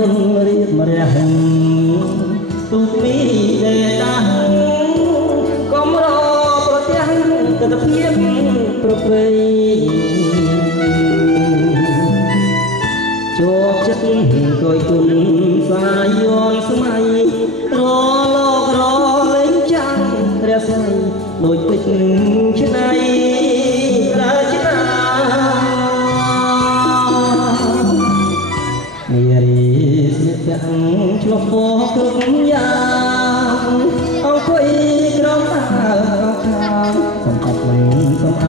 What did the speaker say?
រុនរៀបរះទូកមីដែលដាស់កុំរប្រទាំងទិដ្ឋភាពប្រពៃជាប់ចិត្តគយគុណសាយនស្មៃរលករលេងចាំងរះស្មៃដូចពេជ្រឆ្នៃរាជនានារីស្លៀកទាំងឆ្លុះពណ៌គ្រប់យ៉ាងអង្គុយក្រោមអាវខាងសំកាត់មិនសំ